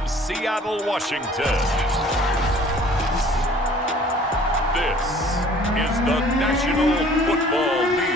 from Seattle, Washington, this is the National Football League.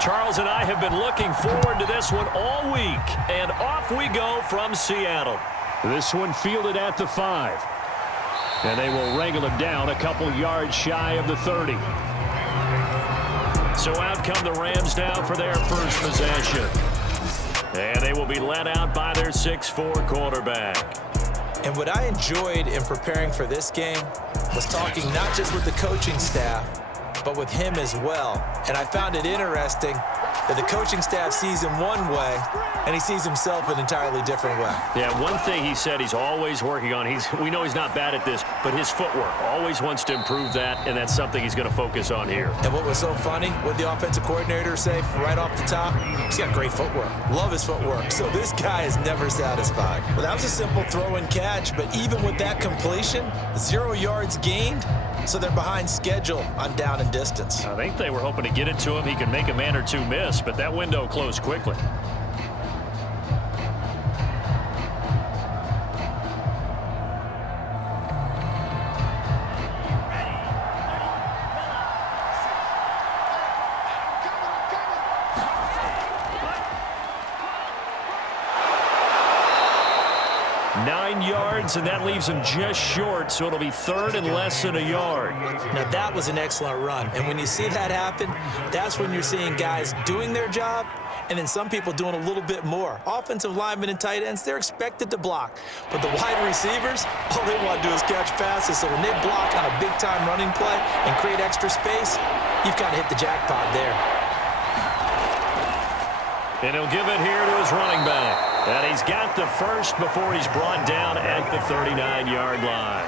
Charles and I have been looking forward to this one all week, and off we go from Seattle. This one fielded at the 5, and they will wrangle him down a couple yards shy of the 30. So out come the Rams now for their first possession, and they will be led out by their 6'4" quarterback. And what I enjoyed in preparing for this game was talking not just with the coaching staff, but with him as well. And I found it interesting that the coaching staff sees him one way, and he sees himself an entirely different way. Yeah, one thing he said he's always working on, we know he's not bad at this, but his footwork, always wants to improve that, and that's something he's going to focus on here. And what was so funny, what the offensive coordinator say right off the top, he's got great footwork. Love his footwork. So this guy is never satisfied. Well, that was a simple throw and catch, but even with that completion, 0 yards gained, so they're behind schedule on down and distance. I think they were hoping to get it to him. He could make a man or two miss, but that window closed quickly. And that leaves him just short, so it'll be 3rd and less than a yard. Now, that was an excellent run. And when you see that happen, that's when you're seeing guys doing their job and then some people doing a little bit more. Offensive linemen and tight ends, they're expected to block. But the wide receivers, all they want to do is catch passes. So when they block on a big-time running play and create extra space, you've kind of hit the jackpot there. And he'll give it here to his running back. And he's got the first before he's brought down at the 39-yard line.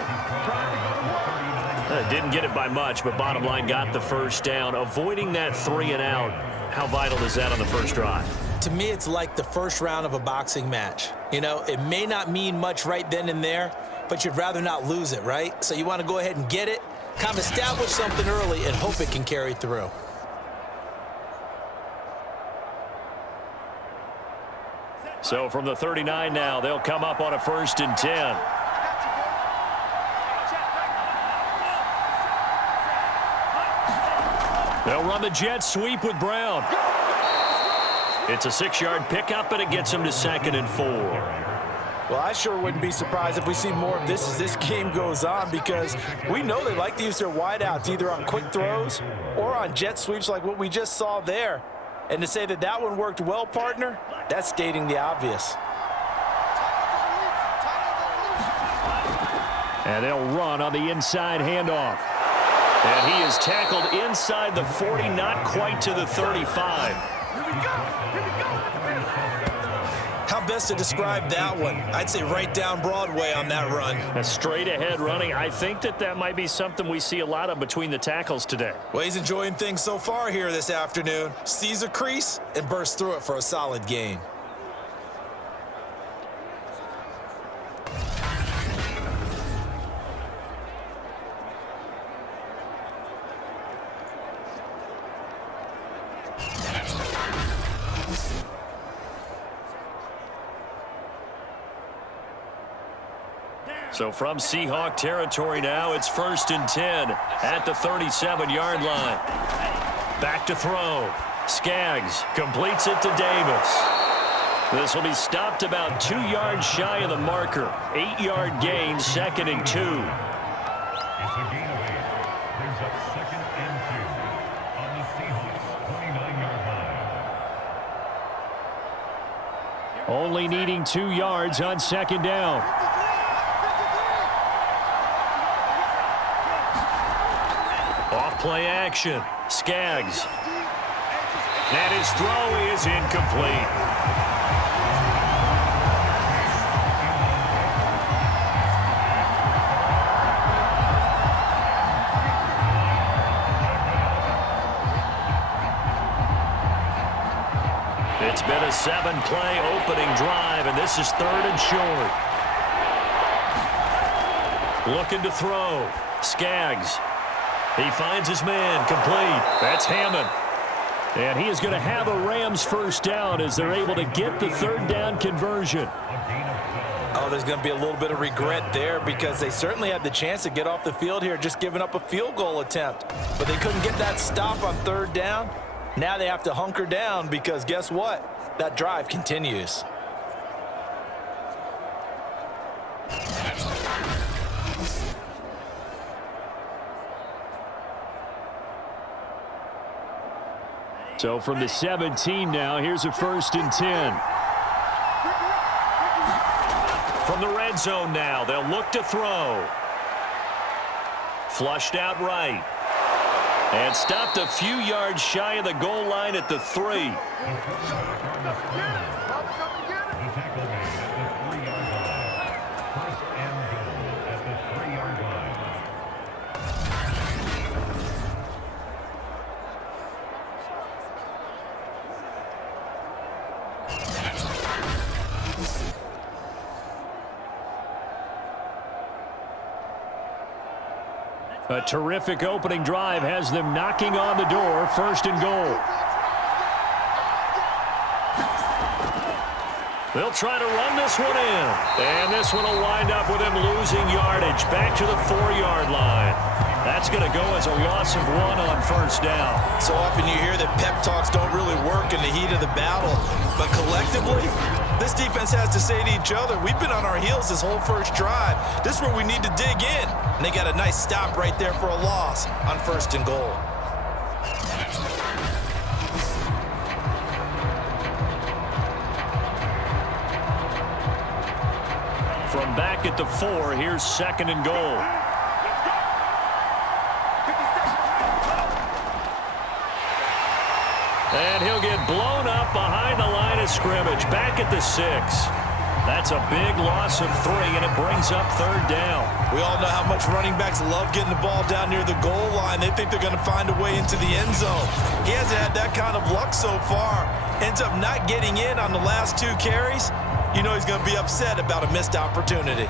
Didn't get it by much, but bottom line got the first down. Avoiding that 3 and out, how vital is that on the first drive? To me, it's like the first round of a boxing match. You know, it may not mean much right then and there, but you'd rather not lose it, right? So you want to go ahead and get it, kind of establish something early, and hope it can carry through. So from the 39 now, they'll come up on a 1st and 10. They'll run the jet sweep with Brown. It's a 6-yard pickup, and it gets him to 2nd and 4. Well, I sure wouldn't be surprised if we see more of this as this game goes on, because we know they like to use their wideouts either on quick throws or on jet sweeps like what we just saw there. And to say that that one worked well, partner, that's stating the obvious. And they'll run on the inside handoff. And he is tackled inside the 40, not quite to the 35. How best to describe that one? I'd say right down Broadway on that run. A straight ahead running. I think that might be something we see a lot of between the tackles today. Well, he's enjoying things so far here this afternoon. Sees a crease and bursts through it for a solid gain. So from Seahawk territory now, it's 1st and 10 at the 37-yard line. Back to throw. Skaggs completes it to Davis. This will be stopped about 2 yards shy of the marker. 8-yard gain, 2nd and 2. Only needing 2 yards on 2nd down. Off-play action. Skaggs. And his throw is incomplete. It's been a 7-play opening drive, and this is 3rd and short. Looking to throw. Skaggs. He finds his man. Complete. That's Hammond. And he is going to have a Rams first down as they're able to get the 3rd down conversion. Oh, there's going to be a little bit of regret there because they certainly had the chance to get off the field here, just giving up a field goal attempt. But they couldn't get that stop on 3rd down. Now they have to hunker down because guess what? That drive continues. So from the 17 now, here's a 1st and 10. From the red zone now, they'll look to throw. Flushed out right. And stopped a few yards shy of the goal line at the 3. A terrific opening drive has them knocking on the door. 1st and goal. They'll try to run this one in. And this one will wind up with him losing yardage. Back to the 4-yard line. That's going to go as a loss of 1 on 1st down. So often you hear that pep talks don't really work in the heat of the battle. But collectively, this defense has to say to each other, we've been on our heels this whole first drive. This is where we need to dig in. And they got a nice stop right there for a loss on 1st and goal. From back at the 4, here's 2nd and goal. And he'll get blown up behind the line of scrimmage. Back at the 6. That's a big loss of 3, and it brings up 3rd down. We all know how much running backs love getting the ball down near the goal line. They think they're going to find a way into the end zone. He hasn't had that kind of luck so far. Ends up not getting in on the last 2 carries. You know he's going to be upset about a missed opportunity.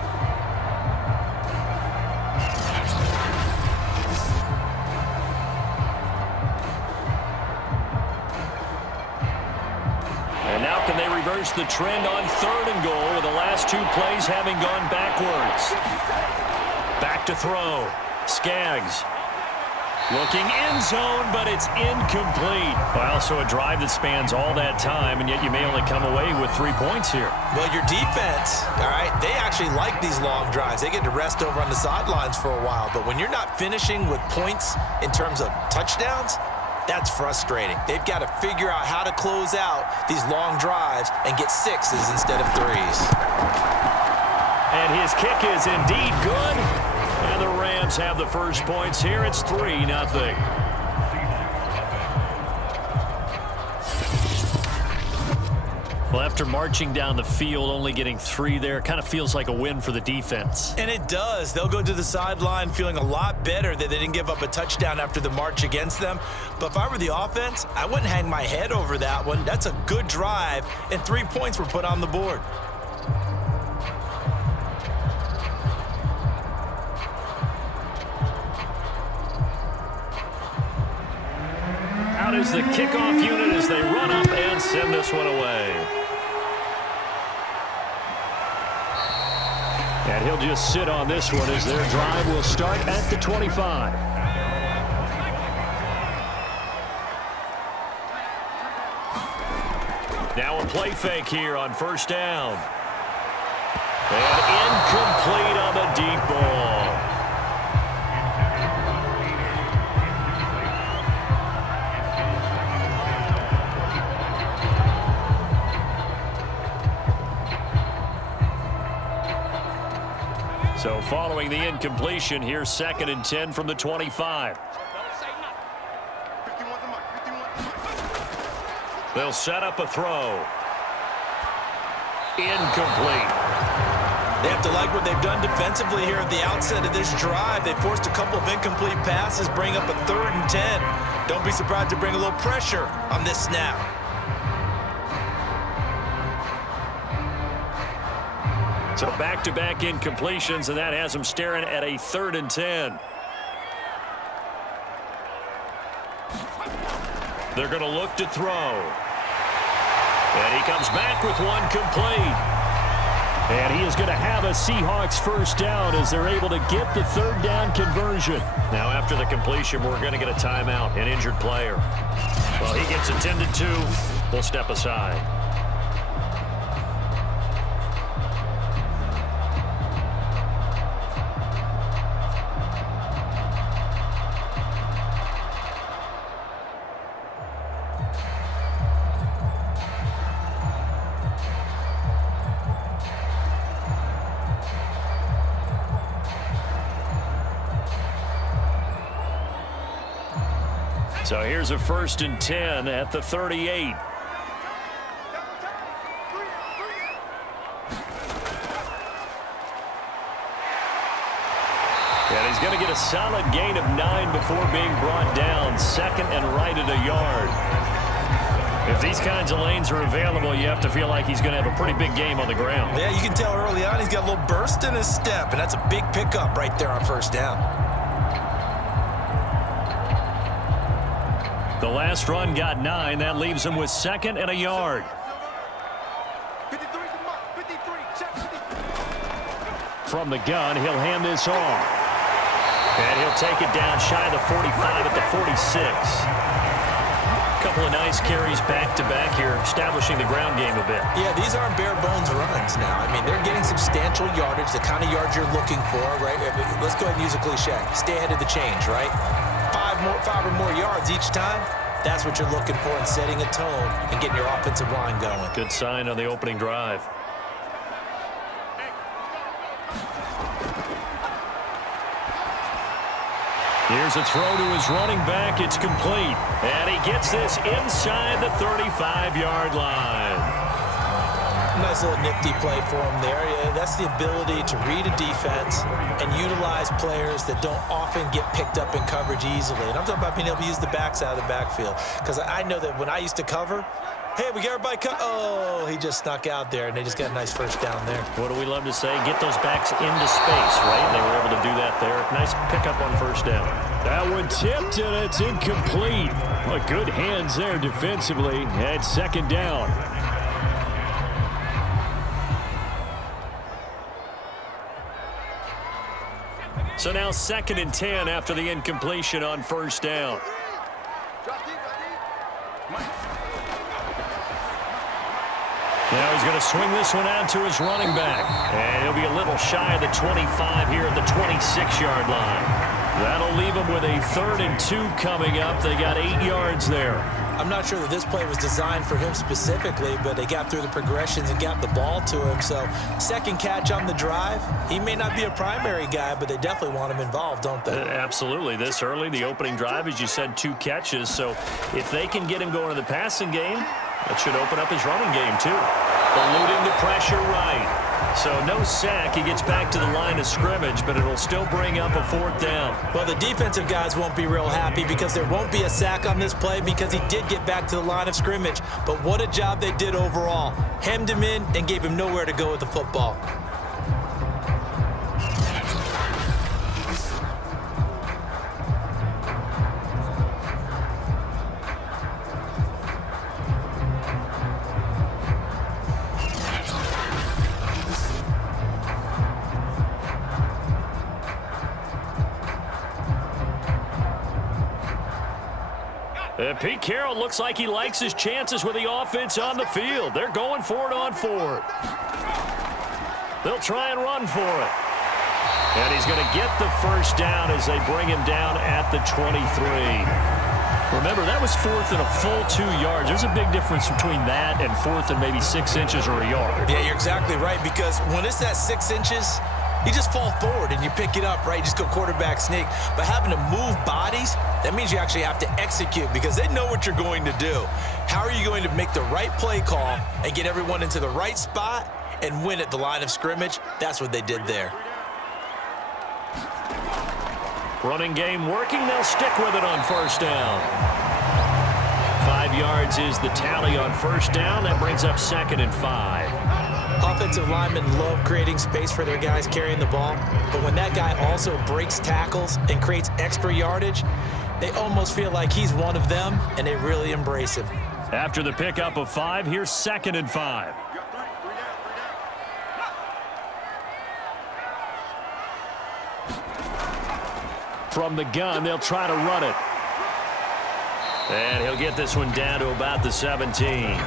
And now can they reverse the trend on 3rd and goal with the last 2 plays having gone backwards? Back to throw. Skaggs. Looking end zone, but it's incomplete. Well, so a drive that spans all that time, and yet you may only come away with 3 points here. Well, your defense, all right, they actually like these long drives. They get to rest over on the sidelines for a while. But when you're not finishing with points in terms of touchdowns, that's frustrating. They've got to figure out how to close out these long drives and get 6s instead of 3s. And his kick is indeed good. And the Rams have the first points here. It's 3-0. Well, after marching down the field, only getting 3 there, kind of feels like a win for the defense. And it does. They'll go to the sideline feeling a lot better that they didn't give up a touchdown after the march against them. But if I were the offense, I wouldn't hang my head over that one. That's a good drive, and 3 points were put on the board. Out is the kickoff unit as they run up and send this one away. And he'll just sit on this one as their drive will start at the 25. Now a play fake here on 1st down. And incomplete on the deep ball. So following the incompletion, here's 2nd and 10 from the 25. They'll set up a throw. Incomplete. They have to like what they've done defensively here at the outset of this drive. They forced a couple of incomplete passes, bring up a 3rd and 10. Don't be surprised to bring a little pressure on this snap. So back-to-back incompletions, and that has him staring at a 3rd and 10. They're going to look to throw. And he comes back with one complete. And he is going to have a Seahawks first down as they're able to get the 3rd down conversion. Now after the completion, we're going to get a timeout, an injured player. Well, he gets attended to. We'll step aside. So here's a 1st and 10 at the 38. And he's going to get a solid gain of 9 before being brought down. 2nd and right at a yard. If these kinds of lanes are available, you have to feel like he's going to have a pretty big game on the ground. Yeah, you can tell early on he's got a little burst in his step, and that's a big pickup right there on 1st down. The last run got 9. That leaves him with 2nd and a yard. From the gun, he'll hand this off. And he'll take it down shy of the 45 at the 46. A couple of nice carries back-to-back here, establishing the ground game a bit. Yeah, these aren't bare-bones runs now. I mean, they're getting substantial yardage, the kind of yards you're looking for, right? Let's go ahead and use a cliche. Stay ahead of the change, right? 5 or more yards each time, that's what you're looking for in setting a tone and getting your offensive line going. Good sign on the opening drive. Here's a throw to his running back. It's complete. And he gets this inside the 35-yard line. Nice little nifty play for him there. Yeah, that's the ability to read a defense and utilize players that don't often get picked up in coverage easily. And I'm talking about being able to use the backs out of the backfield. Because I know that when I used to cover, hey, we got everybody cut. Oh, he just snuck out there, and they just got a nice first down there. What do we love to say? Get those backs into space, right? They were able to do that there. Nice pickup on 1st down. That one tipped, and it's incomplete. Well, good hands there defensively at 2nd down. So now 2nd and 10 after the incompletion on 1st down. Now he's going to swing this one out to his running back. And he'll be a little shy of the 25 here at the 26-yard line. That'll leave him with a 3rd and 2 coming up. They got 8 yards there. I'm not sure that this play was designed for him specifically, but they got through the progressions and got the ball to him. So 2nd catch on the drive. He may not be a primary guy, but they definitely want him involved, don't they? Absolutely. This early, the opening drive, as you said, 2 catches. So if they can get him going in the passing game, that should open up his running game too. Eluding the pressure right. So no sack. He gets back to the line of scrimmage, but it'll still bring up a 4th down. Well, the defensive guys won't be real happy because there won't be a sack on this play because he did get back to the line of scrimmage. But what a job they did overall. Hemmed him in and gave him nowhere to go with the football. Pete Carroll looks like he likes his chances with the offense on the field. They're going for it on 4th. They'll try and run for it. And he's going to get the 1st down as they bring him down at the 23. Remember, that was 4th and a full 2 yards. There's a big difference between that and 4th and maybe 6 inches or a yard. Yeah, you're exactly right, because when it's that 6 inches, you just fall forward and you pick it up, right? You just go quarterback sneak. But having to move bodies, that means you actually have to execute because they know what you're going to do. How are you going to make the right play call and get everyone into the right spot and win at the line of scrimmage? That's what they did there. Running game working. They'll stick with it on 1st down. 5 yards is the tally on 1st down. That brings up 2nd and 5. Offensive linemen love creating space for their guys carrying the ball, but when that guy also breaks tackles and creates extra yardage, they almost feel like he's one of them, and they really embrace him. After the pickup of 5, here's 2nd and 5. From the gun, they'll try to run it. And he'll get this one down to about the 17.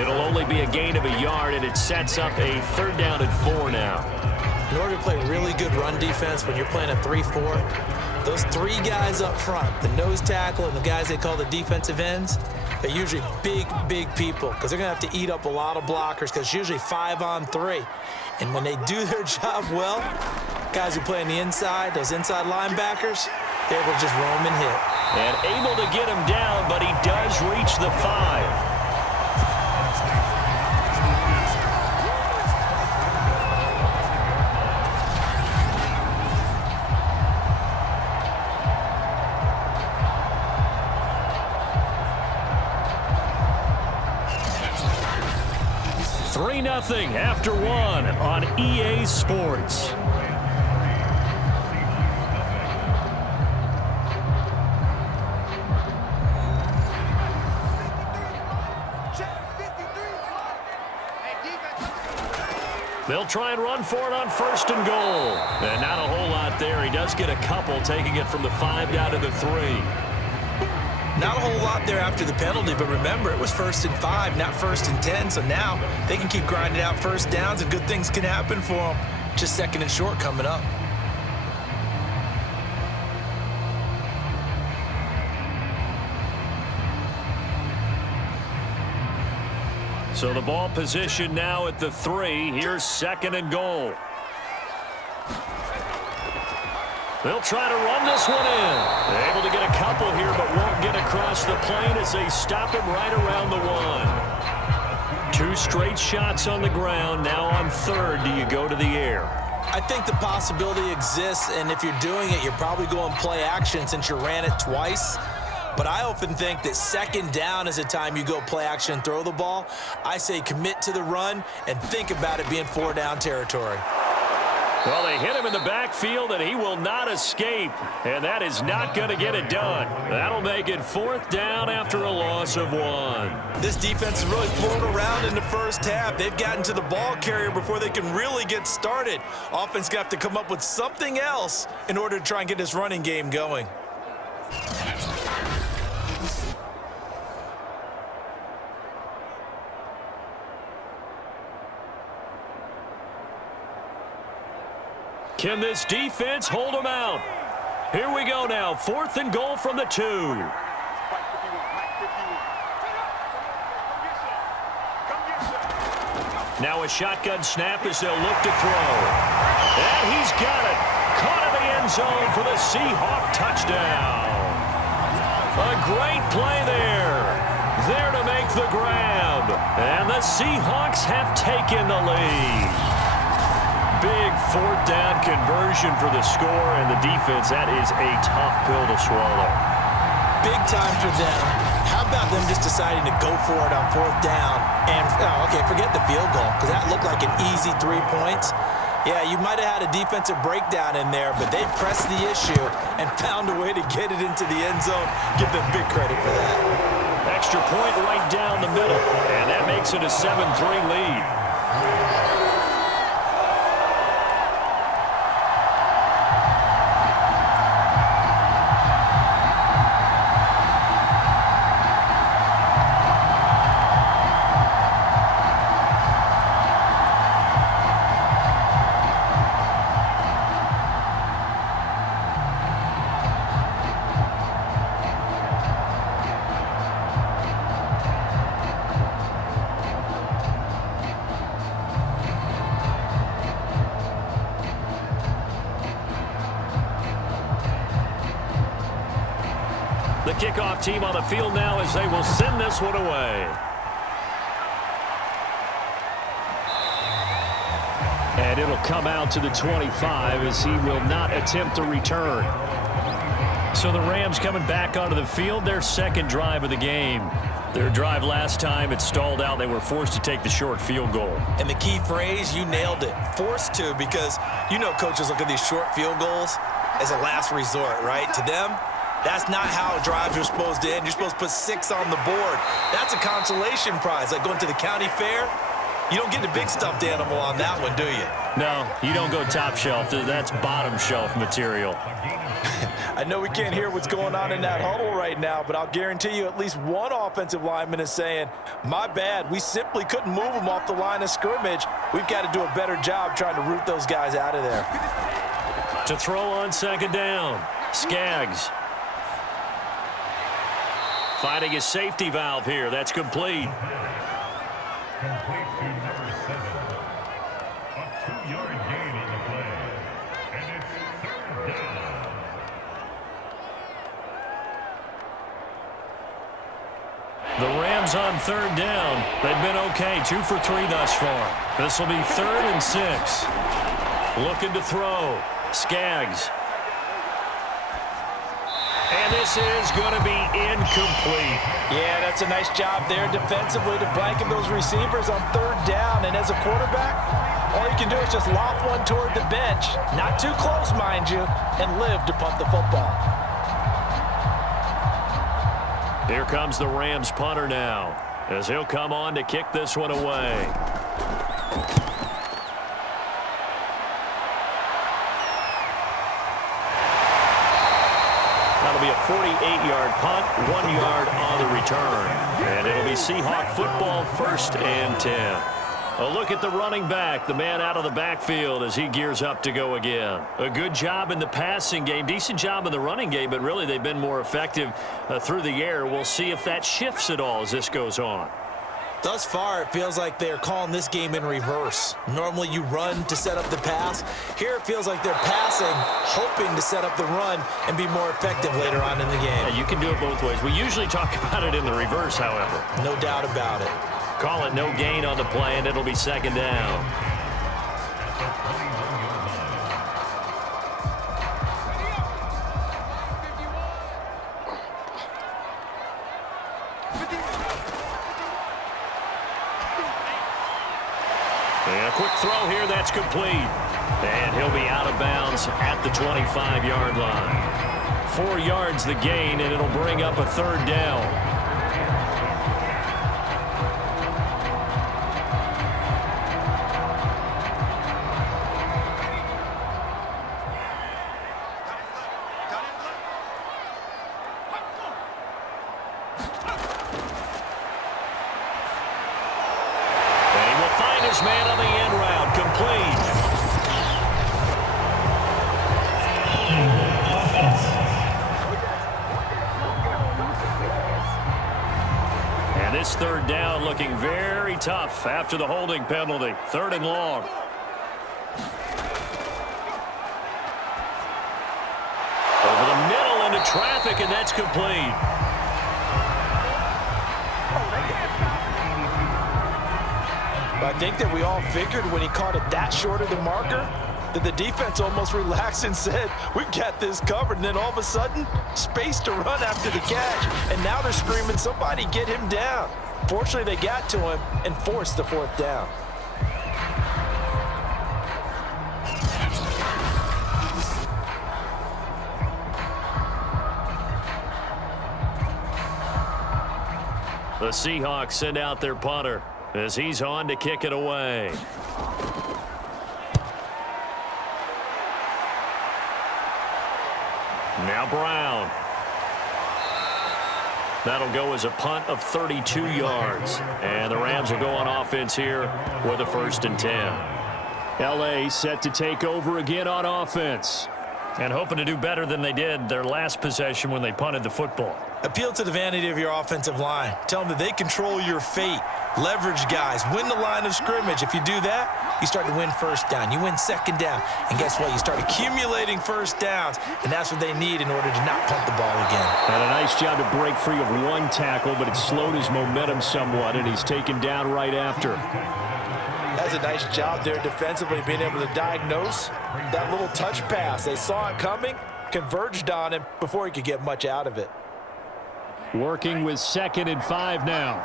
It'll only be a gain of a yard, and it sets up a 3rd down and 4 now. In order to play really good run defense when you're playing a 3-4, those 3 guys up front, the nose tackle and the guys they call the defensive ends, they're usually big people because they're going to have to eat up a lot of blockers because it's usually 5 on 3. And when they do their job well, guys who play on the inside, those inside linebackers, they're able to just roam and hit. And able to get him down, but he does reach the 5. Nothing after 1 on EA Sports. They'll try and run for it on 1st and goal. And not a whole lot there. He does get a couple, taking it from the 5 down to the 3. Not a whole lot there after the penalty, but remember, it was 1st and 5, not 1st and 10, so now they can keep grinding out 1st downs and good things can happen for them. Just 2nd and short coming up. So the ball position now at the 3. Here's 2nd and goal. They'll try to run this one in. They're able to get a couple here, but won't get across the plane as they stop him right around the 1. 2 straight shots on the ground. Now on 3rd, do you go to the air? I think the possibility exists, and if you're doing it, you're probably going play action since you ran it twice. But I often think that 2nd down is the time you go play action and throw the ball. I say commit to the run and think about it being 4 down territory. Well, they hit him in the backfield, and he will not escape. And that is not going to get it done. That'll make it 4th down after a loss of 1. This defense is really flown around in the first half. They've gotten to the ball carrier before they can really get started. Offense going to have to come up with something else in order to try and get this running game going. Can this defense hold them out? Here we go now. 4th and goal from the 2. Now a shotgun snap as they'll look to throw. And he's got it. Caught in the end zone for the Seahawk touchdown. A great play there. There to make the grab. And the Seahawks have taken the lead. Big 4th down conversion for the score, and the defense, that is a tough pill to swallow. Big time for them. How about them just deciding to go for it on 4th down? And, forget the field goal, because that looked like an easy 3 points. Yeah, you might have had a defensive breakdown in there, but they pressed the issue and found a way to get it into the end zone. Give them big credit for that. Extra point right down the middle, and that makes it a 7-3 lead. The kickoff team on the field now as they will send this one away. And it'll come out to the 25 as he will not attempt to return. So the Rams coming back onto the field, their 2nd drive of the game. Their drive last time, it stalled out. They were forced to take the short field goal. And the key phrase, you nailed it, forced to, because you know coaches look at these short field goals as a last resort, right? To them, that's not how drives are supposed to end. You're supposed to put 6 on the board. That's a consolation prize, like going to the county fair. You don't get the big stuffed animal on that one, do you? No, you don't go top shelf. That's bottom shelf material. I know we can't hear what's going on in that huddle right now, but I'll guarantee you at least one offensive lineman is saying, my bad, we simply couldn't move them off the line of scrimmage. We've got to do a better job trying to root those guys out of there. To throw on second down, Skaggs. Finding a safety valve here. That's complete. Complete to number 7. A 2-yard gain on the play. And it's 3rd down. The Rams on 3rd down. They've been okay, 2 for 3 thus far. This will be 3rd and 6. Looking to throw. Skaggs. And this is going to be incomplete. Yeah, that's a nice job there defensively to blanket those receivers on 3rd down. And as a quarterback, all you can do is just loft one toward the bench. Not too close, mind you, and live to punt the football. Here comes the Rams punter now, as he'll come on to kick this one away. That'll be a 48-yard punt, 1 yard on the return. And it'll be Seahawk football, 1st and 10. A look at the running back, the man out of the backfield as he gears up to go again. A good job in the passing game, decent job in the running game, but really they've been more effective through the air. We'll see if that shifts at all as this goes on. Thus far, it feels like they're calling this game in reverse. Normally, you run to set up the pass. Here, it feels like they're passing, hoping to set up the run and be more effective later on in the game. Yeah, you can do it both ways. We usually talk about it in the reverse, however. No doubt about it. Call it no gain on the play, and it'll be 2nd down. And a quick throw here, that's complete. And he'll be out of bounds at the 25-yard line. 4 yards the gain, and it'll bring up a 3rd down. Man on the end route, complete. And this 3rd down looking very tough after the holding penalty. 3rd and long. Over the middle into traffic, and that's complete. I think that we all figured when he caught it that short of the marker that the defense almost relaxed and said, we've got this covered. And then all of a sudden, space to run after the catch. And now they're screaming, somebody get him down. Fortunately, they got to him and forced the 4th down. The Seahawks send out their punter as he's on to kick it away. Now Brown. That'll go as a punt of 32 yards. And the Rams will go on offense here with a 1st and 10. L.A. set to take over again on offense, and hoping to do better than they did their last possession when they punted the football. Appeal to the vanity of your offensive line. Tell them that they control your fate. Leverage guys. Win the line of scrimmage. If you do that, you start to win 1st down. You win 2nd down. And guess what? You start accumulating 1st downs. And that's what they need in order to not punt the ball again. And a nice job to break free of 1 tackle, but it slowed his momentum somewhat, and he's taken down right after. That's a nice job there defensively, being able to diagnose that little touch pass. They saw it coming, converged on him before he could get much out of it. Working with 2nd and 5 now.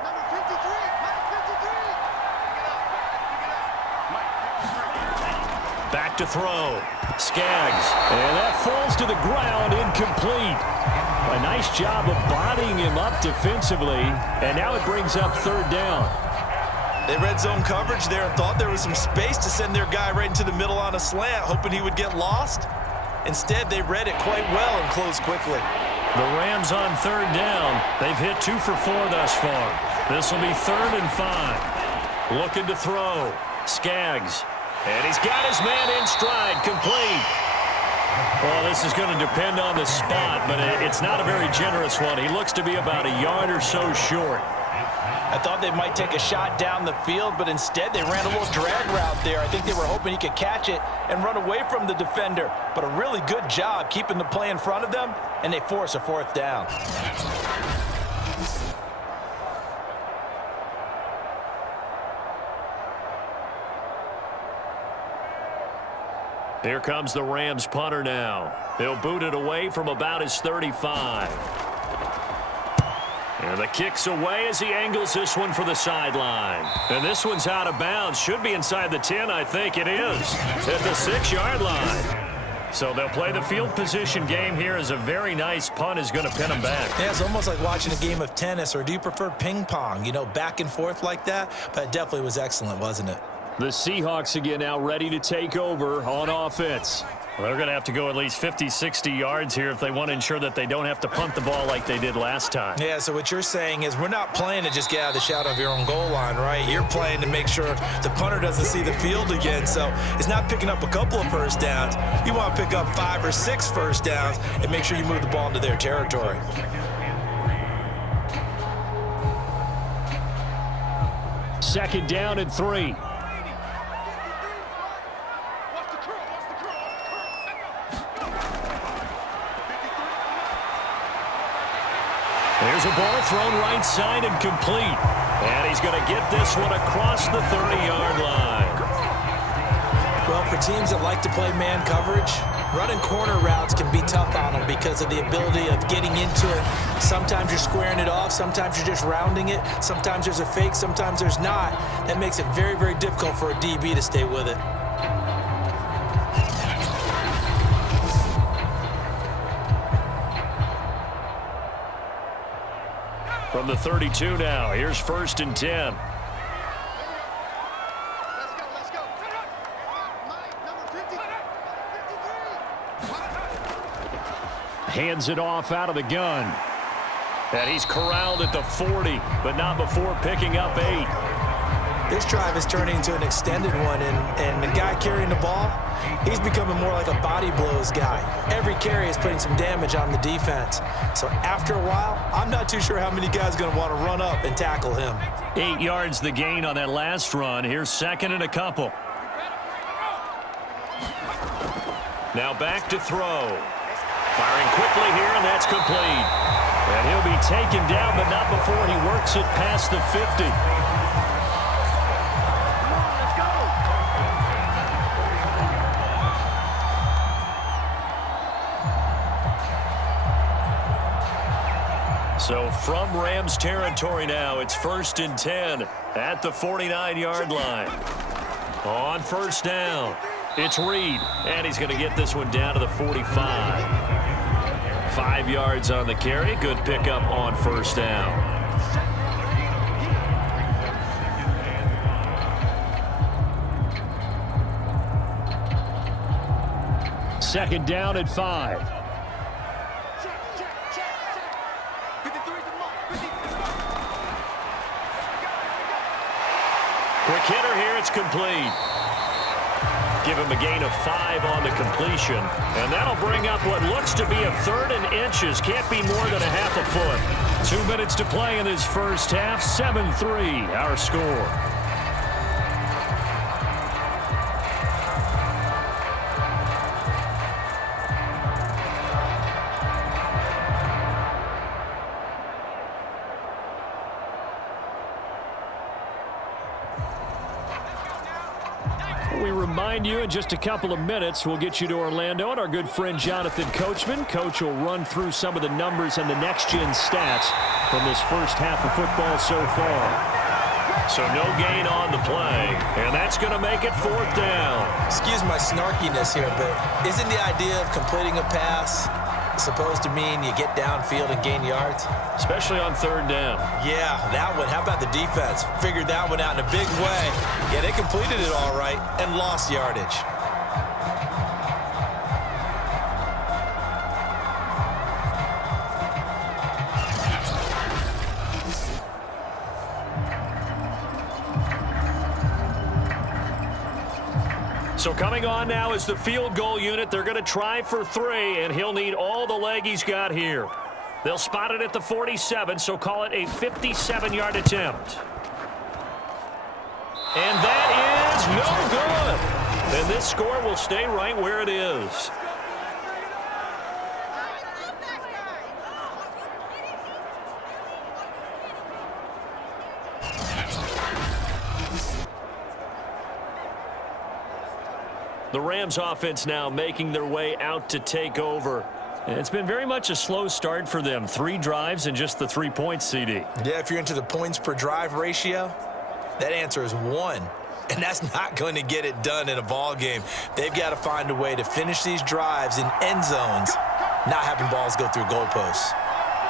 Back to throw. Skaggs. And that falls to the ground, incomplete. A nice job of bodying him up defensively. And now it brings up 3rd down. They read zone coverage there and thought there was some space to send their guy right into the middle on a slant, hoping he would get lost. Instead, they read it quite well and closed quickly. The Rams on 3rd down. They've hit 2 for 4 thus far. This will be 3rd and 5. Looking to throw. Skaggs. And he's got his man in stride, complete. Well, this is going to depend on the spot, but it's not a very generous one. He looks to be about a yard or so short. I thought they might take a shot down the field, but instead they ran a little drag route there. I think they were hoping he could catch it and run away from the defender. But a really good job keeping the play in front of them, and they force a 4th down. Here comes the Rams punter now. He'll boot it away from about his 35. And the kick's away as he angles this one for the sideline. And this one's out of bounds. Should be inside the 10, I think it is. At the 6-yard line. So they'll play the field position game here as a very nice punt is going to pin them back. Yeah, it's almost like watching a game of tennis, or do you prefer ping pong? You know, back and forth like that? But it definitely was excellent, wasn't it? The Seahawks again now ready to take over on offense. Well, they're going to have to go at least 50, 60 yards here if they want to ensure that they don't have to punt the ball like they did last time. Yeah, so what you're saying is we're not playing to just get out of the shadow of your own goal line, right? You're playing to make sure the punter doesn't see the field again. So it's not picking up a couple of first downs. You want to pick up 5 or 6 first downs and make sure you move the ball into their territory. 2nd down and 3. There's a ball thrown right side and complete. And he's going to get this one across the 30-yard line. Well, for teams that like to play man coverage, running corner routes can be tough on them because of the ability of getting into it. Sometimes you're squaring it off. Sometimes you're just rounding it. Sometimes there's a fake. Sometimes there's not. That makes it very, very difficult for a DB to stay with it. From the 32 now, here's 1st and 10. Hands it off out of the gun. And he's corralled at the 40, but not before picking up 8. This drive is turning into an extended one, and the guy carrying the ball, he's becoming more like a body blows guy. Every carry is putting some damage on the defense. So after a while, I'm not too sure how many guys are going to want to run up and tackle him. 8 yards the gain on that last run. Here's 2nd and a couple. Now back to throw. Firing quickly here, and that's complete. And he'll be taken down, but not before he works it past the 50. So from Rams territory now, it's 1st and 10 at the 49-yard line. On 1st down, it's Reed, and he's going to get this one down to the 45. 5 yards on the carry. Good pickup on 1st down. Second down at 5. Quick hitter here, it's complete. Give him a gain of 5 on the completion. And that'll bring up what looks to be a 3rd and inches. Can't be more than a half a foot. 2 minutes to play in this first half. 7-3, our score. We remind you in just a couple of minutes we'll get you to Orlando and our good friend Jonathan Coachman. Coach will run through some of the numbers and the next-gen stats from this first half of football so far. So no gain on the play, and that's going to make it 4th down. Excuse my snarkiness here, but isn't the idea of completing a pass supposed to mean you get downfield and gain yards? Especially on 3rd down. Yeah, that one. How about the defense? Figured that one out in a big way. Yeah, they completed it all right and lost yardage. So coming on now is the field goal unit. They're going to try for 3, and he'll need all the leg he's got here. They'll spot it at the 47, so call it a 57-yard attempt. And that is no good. And this score will stay right where it is. The Rams offense now making their way out to take over. And it's been very much a slow start for them. 3 drives and just the 3 points, CD. Yeah, if you're into the points per drive ratio, that answer is 1. And that's not going to get it done in a ball game. They've got to find a way to finish these drives in end zones, not having balls go through goalposts.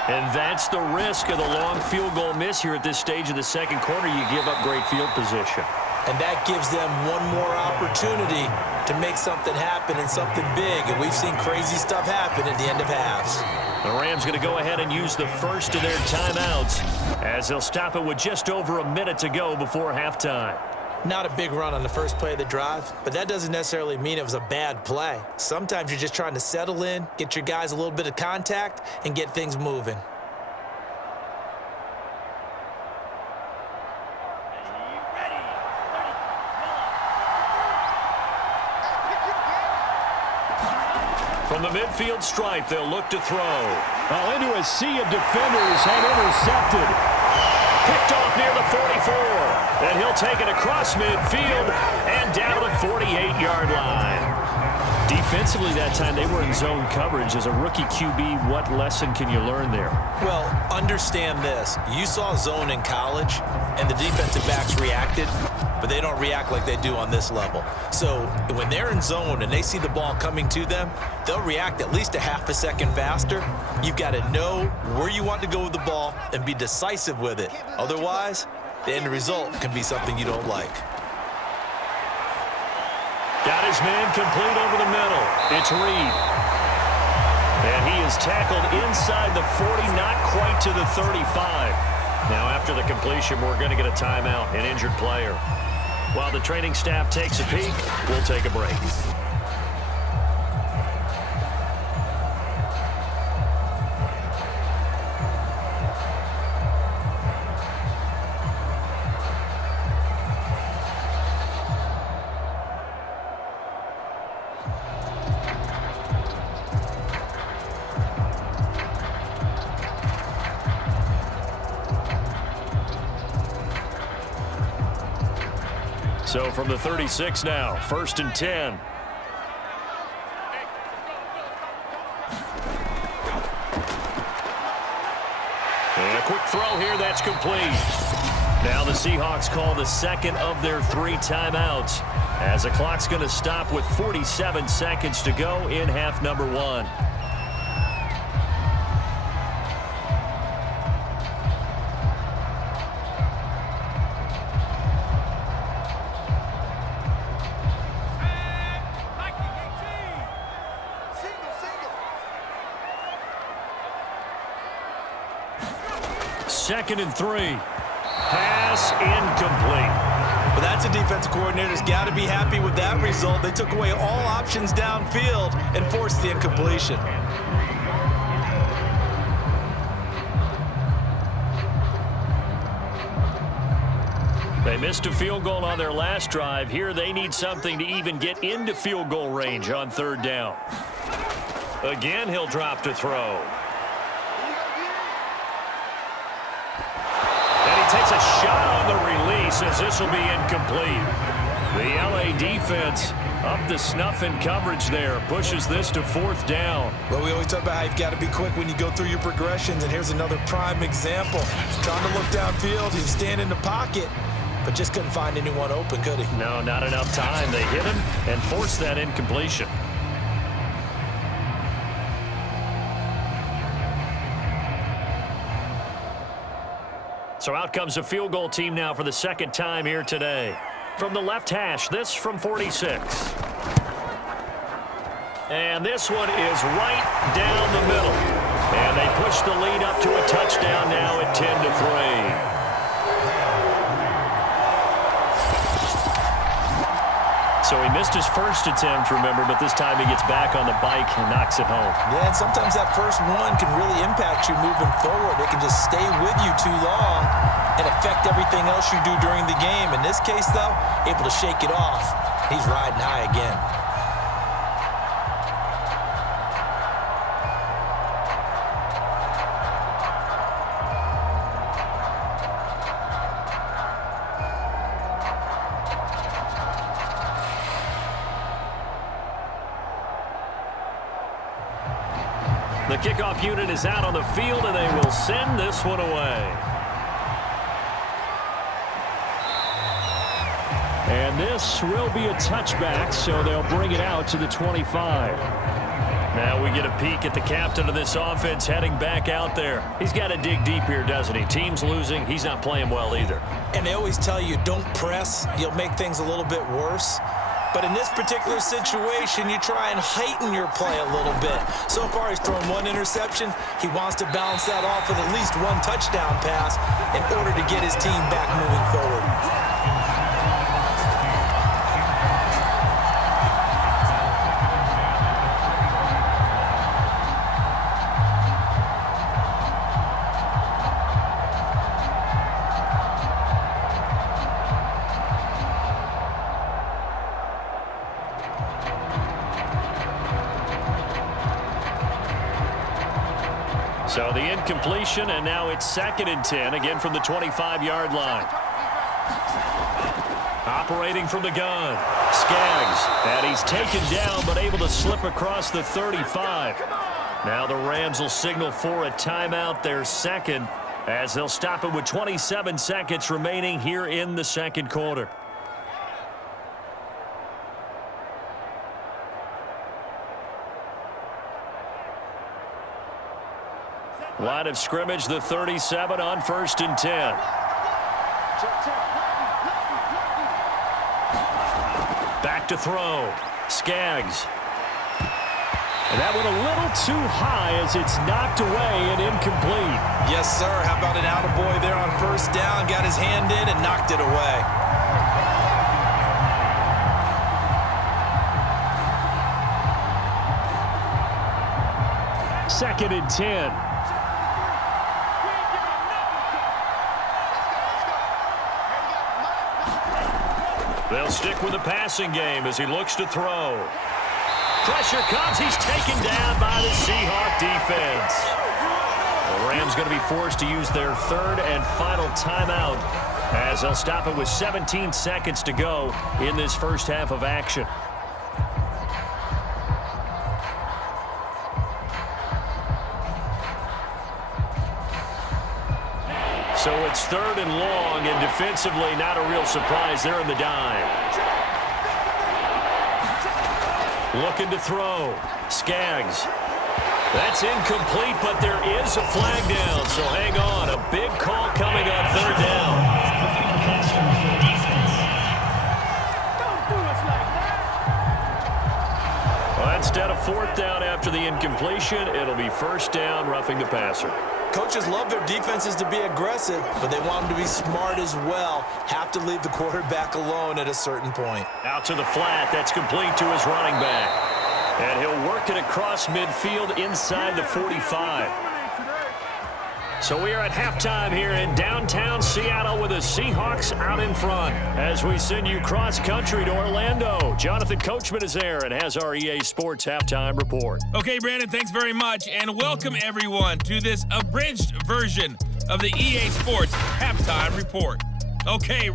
And that's the risk of the long field goal miss here at this stage of the second quarter. You give up great field position. And that gives them one more opportunity to make something happen and something big. And we've seen crazy stuff happen at the end of halves. The Rams going to go ahead and use the first of their timeouts as they'll stop it with just over a minute to go before halftime. Not a big run on the first play of the drive, but that doesn't necessarily mean it was a bad play. Sometimes you're just trying to settle in, get your guys a little bit of contact, and get things moving. From the midfield stripe, they'll look to throw. Well, into a sea of defenders and intercepted. Picked off near the 44. And he'll take it across midfield and down to the 48-yard line. Defensively that time, they were in zone coverage. As a rookie QB, what lesson can you learn there? Well, understand this. You saw zone in college, and the defensive backs reacted, but they don't react like they do on this level. So when they're in zone and they see the ball coming to them, they'll react at least a half a second faster. You've got to know where you want to go with the ball and be decisive with it. Otherwise, the end result can be something you don't like. Got his man complete over the middle. It's Reed. And he is tackled inside the 40, not quite to the 35. Now after the completion, we're going to get a timeout, an injured player. While the training staff takes a peek, we'll take a break. So from the 36 now, 1st and 10. And a quick throw here, that's complete. Now the Seahawks call the second of their 3 timeouts as the clock's going to stop with 47 seconds to go in half number 1. Second and 3. Pass incomplete. Well, that's a defensive coordinator's got to be happy with that result. They took away all options downfield and forced the incompletion. They missed a field goal on their last drive. Here they need something to even get into field goal range on 3rd down. Again, he'll drop to throw. And he takes a shot on the release as this will be incomplete. The LA defense up the snuff in coverage there. Pushes this to 4th down. Well, we always talk about how you've got to be quick when you go through your progressions, and here's another prime example. Trying to look downfield, he's standing in the pocket, but just couldn't find anyone open, could he? No, not enough time. They hit him and forced that incompletion. So out comes a field goal team now for the 2nd time here today. From the left hash, this from 46. And this one is right down the middle. And they push the lead up to a touchdown now at 10-3. So he missed his first attempt, remember, but this time he gets back on the bike and knocks it home. Yeah, and sometimes that first one can really impact you moving forward. It can just stay with you too long and affect everything else you do during the game. In this case, though, able to shake it off. He's riding high again. The kickoff unit is out on the field, and they will send this one away. And this will be a touchback, so they'll bring it out to the 25. Now we get a peek at the captain of this offense heading back out there. He's got to dig deep here, doesn't he? Team's losing. He's not playing well either. And they always tell you, don't press. You'll make things a little bit worse. But in this particular situation, you try and heighten your play a little bit. So far, he's thrown 1 interception. He wants to balance that off with at least 1 touchdown pass in order to get his team back moving forward. So the incompletion, and now it's 2nd and 10, again from the 25-yard line. Operating from the gun, Skaggs, and he's taken down but able to slip across the 35. Now the Rams will signal for a timeout, their 2nd, as they'll stop it with 27 seconds remaining here in the 2nd quarter. Line of scrimmage, the 37 on 1st and 10. Back to throw. Skaggs. And that went a little too high as it's knocked away and incomplete. Yes, sir. How about an attaboy there on 1st down? Got his hand in and knocked it away. Second and 10. They'll stick with the passing game as he looks to throw. Pressure comes. He's taken down by the Seahawk defense. The Rams going to be forced to use their 3rd and final timeout as they'll stop it with 17 seconds to go in this first half of action. So it's 3rd and long, and defensively not a real surprise. They're in the dime. Looking to throw. Skaggs. That's incomplete, but there is a flag down, so hang on. A big call coming on 3rd down. Well, instead of 4th down after the incompletion, it'll be 1st down, roughing the passer. Coaches love their defenses to be aggressive, but they want them to be smart as well. Have to leave the quarterback alone at a certain point. Out to the flat. That's complete to his running back. And he'll work it across midfield inside the 45. So we are at halftime here in downtown Seattle with the Seahawks out in front. As we send you cross-country to Orlando, Jonathan Coachman is there and has our EA Sports halftime report. Okay, Brandon, thanks very much, and welcome everyone to this abridged version of the EA Sports halftime report. Okay,